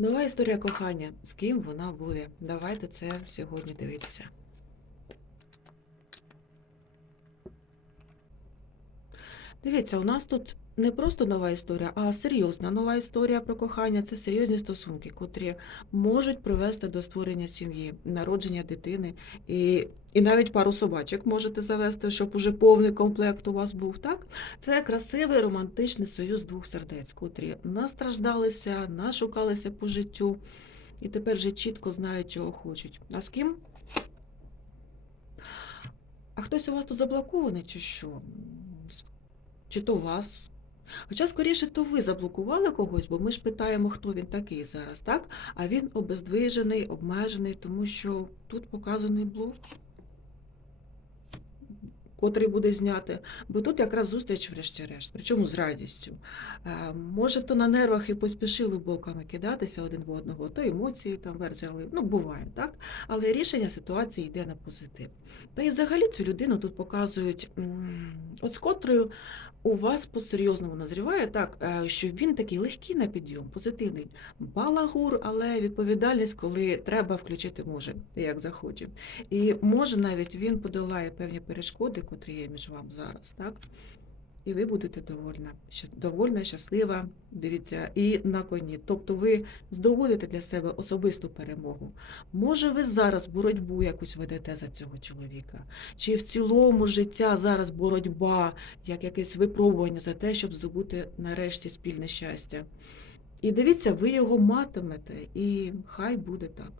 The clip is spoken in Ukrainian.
Нова історія кохання. З ким вона буде? Давайте це сьогодні дивитися. Дивіться, у нас тут не просто нова історія, а серйозна нова історія про кохання. Це серйозні стосунки, котрі можуть привести до створення сім'ї, народження дитини і, і навіть пару собачок можете завести, щоб уже повний комплект у вас був. Так, це красивий романтичний союз двох сердець, котрі настраждалися, нашукалися по життю і тепер вже чітко знають, чого хочуть. А з ким? А хтось у вас тут заблокований, чи що? Чи то вас? Хоча, скоріше, то ви заблокували когось, бо ми ж питаємо, хто він такий зараз, так? А він обездвижений, обмежений, тому що тут показаний блок, котрий буде зняти. Бо тут якраз зустріч врешті-решт, причому з радістю. Може, то на нервах і поспішили боками кидатися один в одного, то емоції там верзяли, ну, буває, так? Але рішення ситуації йде на позитив. Та і взагалі цю людину тут показують, от з котрою у вас по-серйозному назріває так, е, що він такий легкий на підйом, позитивний, балагур, але відповідальність, коли треба включити може, як захоче. І може навіть він подолає певні перешкоди, котрі є між вам зараз, так? І ви будете довольна, довольна, щаслива, дивіться, і на коні. Тобто ви здобудете для себе особисту перемогу. Може, ви зараз боротьбу якусь ведете за цього чоловіка, чи в цілому життя зараз боротьба, як якесь випробування за те, щоб здобути нарешті спільне щастя. І дивіться, ви його матимете, і хай буде так.